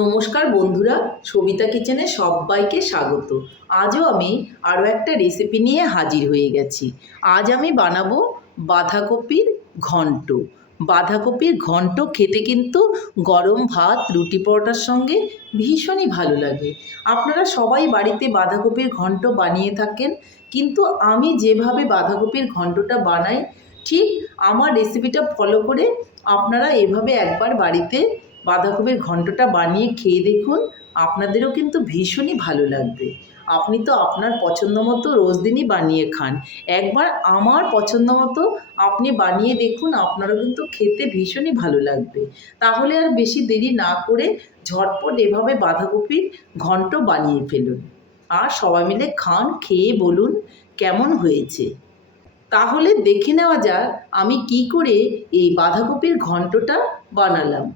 নমস্কার বন্ধুরা, সবিতা কিচেনে সবাইকে স্বাগত। আজও আমি আরও একটা রেসিপি নিয়ে হাজির হয়ে গেছি। আজ আমি বানাবো বাঁধাকপির ঘন্ট। বাঁধাকপির ঘন্ট খেতে কিন্তু গরম ভাত, রুটি পরোটার সঙ্গে ভীষণই ভালো লাগে। আপনারা সবাই বাড়িতে বাঁধাকপির ঘন্ট বানিয়ে থাকেন, কিন্তু আমি যেভাবে বাঁধাকপির ঘন্টটা বানাই, ঠিক আমার রেসিপিটা ফলো করে আপনারা এভাবে একবার বাড়িতে বাঁধাকপির ঘন্টটা বানিয়ে খেয়ে দেখুন, আপনাদেরও কিন্তু ভীষণই ভালো লাগবে। আপনি তো আপনার পছন্দ মতো রোজ দিনই বানিয়ে খান, একবার আমার পছন্দ মতো আপনি বানিয়ে দেখুন, আপনারও কিন্তু খেতে ভীষণই ভালো লাগবে। তাহলে আর বেশি দেরি না করে ঝটপট এভাবে বাঁধাকপির ঘন্ট বানিয়ে ফেলুন, আর সবাই মিলে খান, খেয়ে বলুন কেমন হয়েছে। তাহলে দেখে নেওয়া যাক আমি কি করে এই বাঁধাকপির ঘন্টটা বানালাম।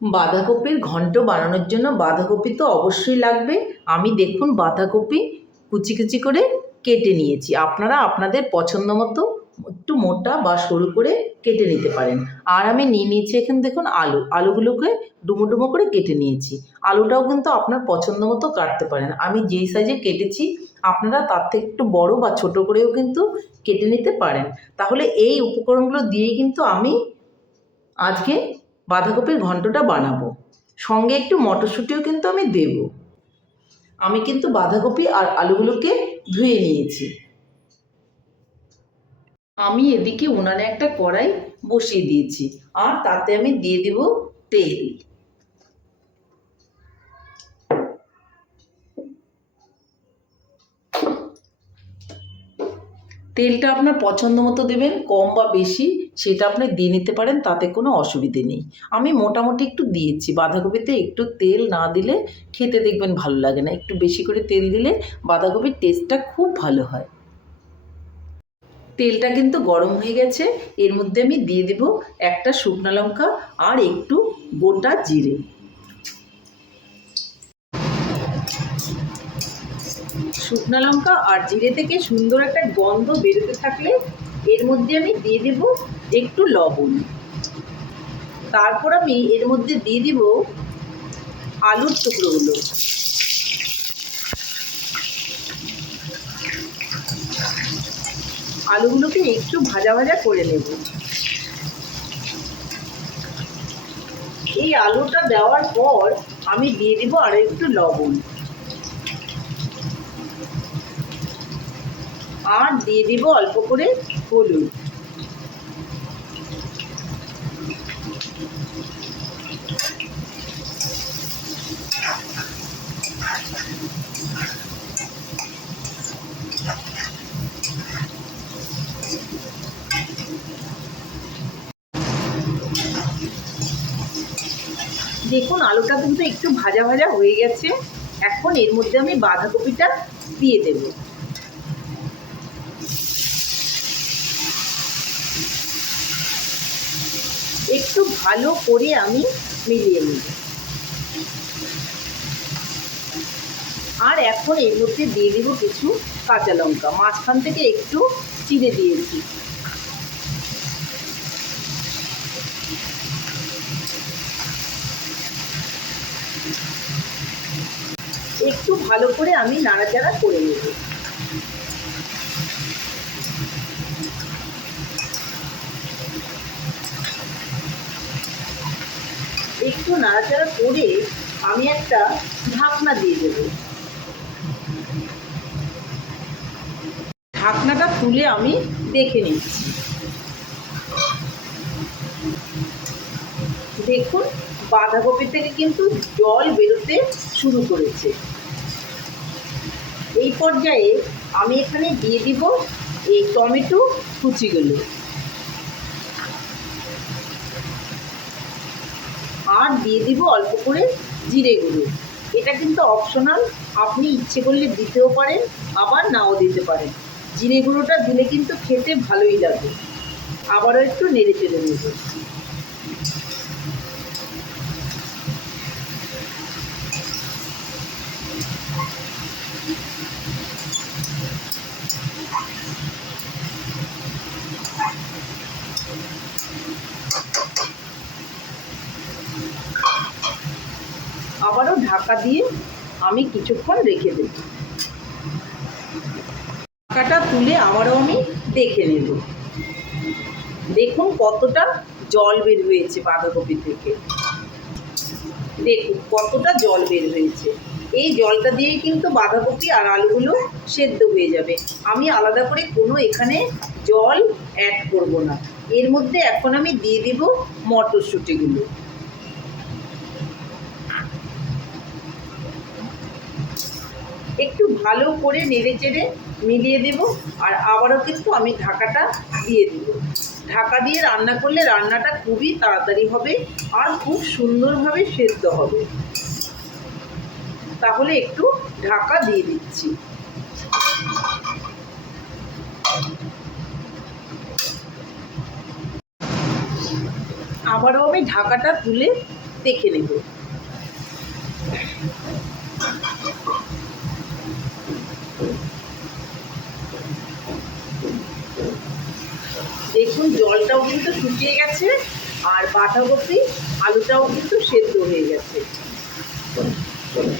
বাঁধাকপির ঘন্ট বানানোর জন্য বাঁধাকপি তো অবশ্যই লাগবে। আমি দেখুন বাঁধাকপি কুচি কুচি করে কেটে নিয়েছি। আপনারা আপনাদের পছন্দ মতো একটু মোটা বা সরু করে কেটে নিতে পারেন। আর আমি নিয়ে নিয়েছি এখানে দেখুন আলুগুলোকে ডুমো ডুমো করে কেটে নিয়েছি। আলুটাও কিন্তু আপনার পছন্দ মতো কাটতে পারেন। আমি যেই সাইজে কেটেছি আপনারা তার থেকে একটু বড় বা ছোট করেও কিন্তু কেটে নিতে পারেন। তাহলে এই উপকরণগুলো দিয়েই কিন্তু আমি আজকে বাঁধাকপির ঘন্টটা বানাবো। সঙ্গে একটু মটরশুঁটিও কিন্তু আমি দেব। আমি কিন্তু বাঁধাকপি আর আলুগুলোকে ধুয়ে নিয়েছি। আমি এদিকে উনানে একটা কড়াই বসিয়ে দিয়েছি, আর তাতে আমি দিয়ে দেব তেল। তেলটা আপনার পছন্দ মতো দেবেন, কম বা বেশি সেটা আপনি দিয়ে নিতে পারেন, তাতে কোনো অসুবিধে নেই। আমি মোটামুটি একটু দিয়েছি। বাঁধাকপিতে একটু তেল না দিলে খেতে দেখবেন ভালো লাগে না, একটু বেশি করে তেল দিলে বাঁধাকপির টেস্টটা খুব ভালো হয়। তেলটা কিন্তু গরম হয়ে গেছে, এর মধ্যে আমি দিয়ে দেব একটা শুকনো লঙ্কা আর একটু গোটা জিরে। শুকনো লঙ্কা আর জিরে থেকে সুন্দর একটা গন্ধ বেরোতে থাকলে এর মধ্যে আমি দিয়ে দেব একটু লবণ। তারপর আমি এর মধ্যে দিয়ে দেব আলুর টুকরোগুলো। আলুগুলোকে একটু ভাজা ভাজা করে নেব। এই আলুটা দেওয়ার পর আমি দিয়ে দেব আরো একটু লবণ, আর দিয়ে দেব অল্প করে হলুদ। দেখুন আলুটা কিন্তু একটু ভাজা ভাজা হয়ে গেছে। এখন এর মধ্যে আমি বাঁধাকপিটা দিয়ে দেব। একটু ভালো করে আমি মিলিয়ে নেব। আর এখন এর মধ্যে দিয়ে দেব কিছু কাঁচা লঙ্কা, মাঝখান থেকে একটু চিড়ে দিয়েছি। একটু ভালো করে আমি নাড়াচাড়া করে নেব। একটু নাড়াচাড়া করে আমি একটা ঢাকনা দিয়ে দেব। ঢাকনাটা তুলে আমি দেখে নিচ্ছি। দেখুন বাঁধাকপি থেকে কিন্তু জল বেরোতে শুরু করেছে। এই পর্যায়ে আমি এখানে দিয়ে দিব এই টমেটো কুচিগুলো, আর দিয়ে দিব অল্প করে জিরে গুঁড়ো। এটা কিন্তু অপশনাল, আপনি ইচ্ছে করলে দিতেও পারেন আবার নাও দিতে পারেন। জিরে গুঁড়োটা দিলে কিন্তু খেতে ভালোই লাগে। আবারও একটু নেড়ে চেড়ে নেব। ঢাকা দিয়ে আমি কিছুক্ষণ রেখে দেব। ঢাকাটা তুলে আবারও আমি দেখে নেব। দেখুন কতটা জল বের হয়েছে বাঁধাকপি থেকে। দেখুন কতটা জল বের হয়েছে। এই জলটা দিয়েই কিন্তু বাঁধাকপি আর আলুগুলো সেদ্ধ হয়ে যাবে। আমি আলাদা করে কোনো এখানে জল অ্যাড করব না। এর মধ্যে এখন আমি দিয়ে দেব মটরশুঁটিগুলো। একটু ভালো করে নেড়ে চেড়ে মিলিয়ে দেব, আর আবারও কিন্তু আমি ঢাকাটা দিয়ে দেব। ঢাকা দিয়ে রান্না করলে রান্নাটা খুবই তাড়াতাড়ি হবে আর খুব সুন্দরভাবে সেদ্ধ হবে। তাহলে একটু ঢাকা দিয়ে দিচ্ছি। আবারও আমি ঢাকাটা তুলে দেখে নেব। দেখুন জলটাও কিন্তু শুকিয়ে গেছে আর বাঁধাকপি আলুটাও কিন্তু সেদ্ধ হয়ে গেছে।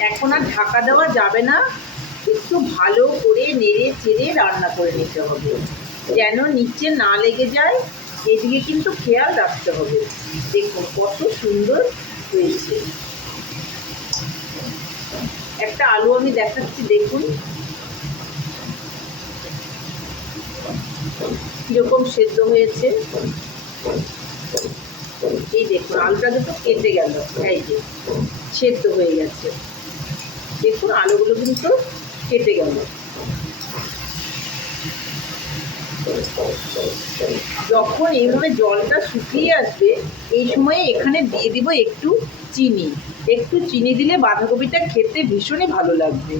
এখন আর ঢাকা দেওয়া যাবে না, একটু ভালো করে নেড়ে চেড়ে রান্না করে নিতে হবে যেন নিচে না লেগে যায়। এদিকে কিন্তু খেয়াল রাখতে হবে। দেখুন কত সুন্দর হয়েছে। একটা আলু আমি দেখাচ্ছি, দেখুন কিরকম সেদ্ধ হয়েছে। এই দেখুন আলুটা কিন্তু কেটে গেল, এই যে সেদ্ধ হয়ে গেছে। দেখুন আলুগুলো কিন্তু কেটে গেল। যখন এইভাবে জলটা শুকিয়ে আসবে এই সময়ে এখানে দিয়ে দিব একটু চিনি। একটু চিনি দিলে বাঁধাকপিটা খেতে ভীষণই ভালো লাগবে।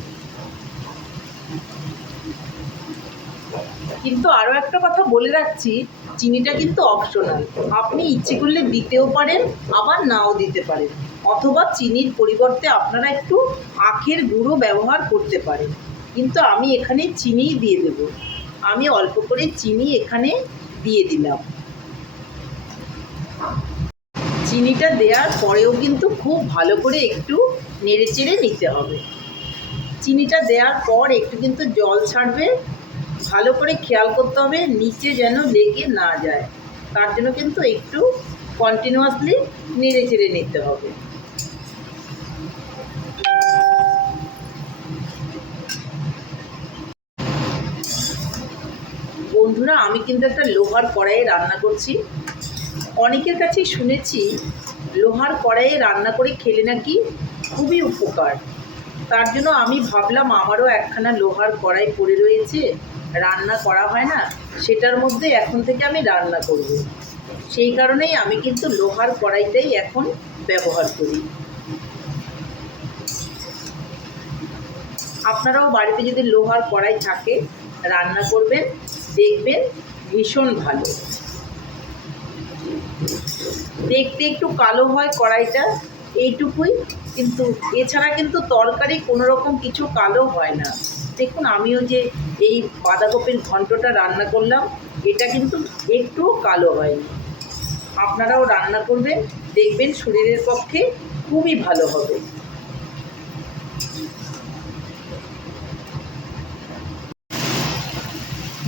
কিন্তু আরও একটা কথা বলে রাখছি, চিনিটা কিন্তু অপশনাল। আপনি ইচ্ছে করলে দিতেও পারেন, আবার নাও দিতে পারেন, অথবা চিনির পরিবর্তে আপনারা একটু আখের গুঁড়ো ব্যবহার করতে পারেন। কিন্তু আমি এখানে চিনিই দিয়ে দেব। আমি অল্প করে চিনি এখানে দিয়ে দিলাম। চিনিটা দেওয়ার পরেও কিন্তু খুব ভালো করে একটু নেড়ে চেড়ে নিতে হবে। চিনিটা দেওয়ার পর একটু কিন্তু জল ছাড়বে, ভালো করে খেয়াল করতে হবে নিচে যেন লেগে না যায়। তার জন্য কিন্তু একটু কন্টিনিউয়াসলি নেড়ে চেড়ে নিতে হবে। বন্ধুরা, আমি কিন্তু একটা লোহার কড়াইয়ে রান্না করছি। অনেকের কাছেই শুনেছি লোহার কড়াইয়ে রান্না করে খেলে নাকি খুবই উপকার। তার জন্য আমি ভাবলাম আমারও একখানা লোহার কড়াই পড়ে রয়েছে, রান্না করা হয় না, সেটার মধ্যে এখন থেকে আমি রান্না করব। সেই কারণেই আমি কিন্তু লোহার কড়াইটাই এখন ব্যবহার করি। আপনারাও বাড়িতে যদি লোহার কড়াই থাকে রান্না করবেন, দেখবেন ভীষণ ভালো। দেখতে একটু কালো হয় কড়াইটা, এইটুকুই, কিন্তু এছাড়া কিন্তু তরকারি কোনো রকম কিছু কালো হয় না। দেখুন আমিও যে এই বাঁধাকপির ঘন্টটা রান্না করলাম, এটা কিন্তু একটুও কালো হয়নি। আপনারাও রান্না করবেন, দেখবেন শরীরের পক্ষে খুবই ভালো হবে।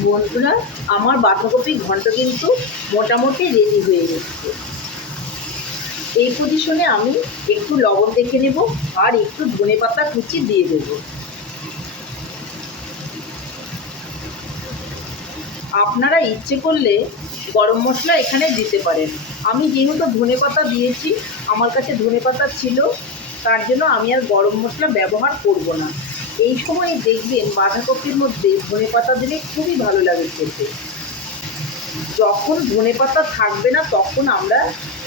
বন্ধুরা, আমার বাঁধাকপি ঘন্ট কিন্তু মোটামুটি রেডি হয়ে গেছে। এই পজিশনে আমি একটু লবণ দেখে নেব আর একটু ধনেপাতা কুচি দিয়ে দেব। আপনারা ইচ্ছে করলে গরম মশলা এখানে দিতে পারেন। আমি যেহেতু ধনেপাতা দিয়েছি, আমার কাছে ধনেপাতা ছিল, তার জন্য আমি আর গরম মশলা ব্যবহার করব না। এই সময় দেখবেন বাঁধাকপির মধ্যে ধনেপাতা দিলে খুবই ভালো লাগে খেতে। যখন ধনেপাতা থাকবে না তখন আমরা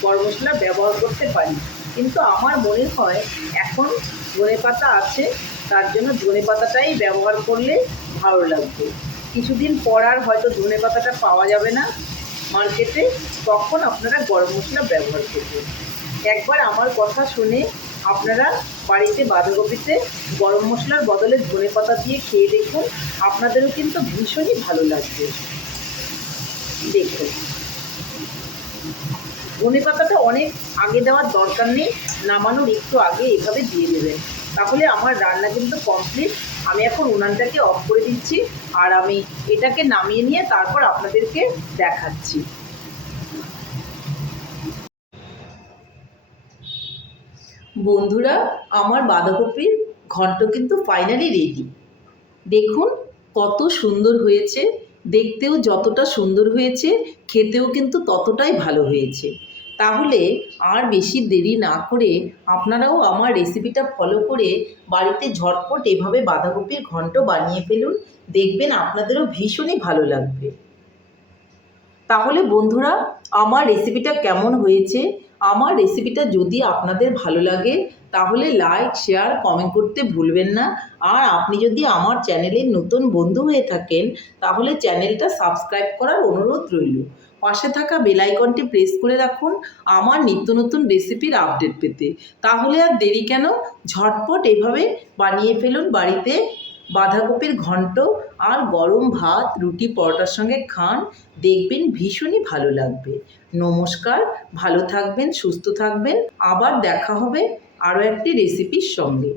গরম মশলা ব্যবহার করতে পারি, কিন্তু আমার মনে হয় এখন ধনেপাতা আছে, তার জন্য ধনেপাতাটাই ব্যবহার করলে ভালো লাগবে। কিছুদিন পর আর হয়তো ধনেপাতাটা পাওয়া যাবে না মার্কেটে, তখন আপনারা গরম মশলা ব্যবহার করবেন। একবার আমার কথা শুনে আপনারা বাড়িতে বাঁধাকপিতে গরম মশলার বদলে ধনেপাতা দিয়ে খেয়ে দেখুন, আপনাদেরও কিন্তু ভীষণই ভালো লাগবে। দেখুন ধনেপাতাটা অনেক আগে দেওয়ার দরকার নেই, নামানোর একটু আগে এভাবে দিয়ে দেবেন, তাহলে আমার রান্না কিন্তু কমপ্লিট। আমি এখন উনানটাকে অফ করে দিচ্ছি, আর আমি এটাকে নামিয়ে নিয়ে তারপর আপনাদেরকে দেখাচ্ছি। বন্ধুরা, আমার বাঁধাকপির ঘন্ট কিন্তু ফাইনালি রেডি। দেখুন কত সুন্দর হয়েছে, দেখতেও যতটা সুন্দর হয়েছে খেতেও কিন্তু ততটাই ভালো হয়েছে। তাহলে আর বেশি দেরি না করে আপনারাও আমার রেসিপিটা ফলো করে বাড়িতে ঝটপট এভাবে বাঁধাকপির ঘন্ট বানিয়ে ফেলুন, দেখবেন আপনাদেরও ভীষণই ভালো লাগবে। তাহলে বন্ধুরা, আমার রেসিপিটা কেমন হয়েছে? আমার রেসিপিটা যদি আপনাদের ভালো লাগে তাহলে লাইক, শেয়ার, কমেন্ট করতে ভুলবেন না। আর আপনি যদি আমার চ্যানেলের নতুন বন্ধু হয়ে থাকেন তাহলে চ্যানেলটা সাবস্ক্রাইব করার অনুরোধ রইল। পাশে থাকা বেল আইকনটি প্রেস করে রাখুন আমার নিত্য নতুন রেসিপির আপডেট পেতে। তাহলে আর দেরি কেন, ঝটপট এভাবে বানিয়ে ফেলুন বাড়িতে বাঁধাকপির ঘন্ট, আর গরম ভাত, রুটি, পরোটার সঙ্গে খান, দেখবেন ভীষণই ভালো লাগবে। নমস্কার, ভালো থাকবেন, সুস্থ থাকবেন, আবার দেখা হবে আরও একটি রেসিপির সঙ্গে।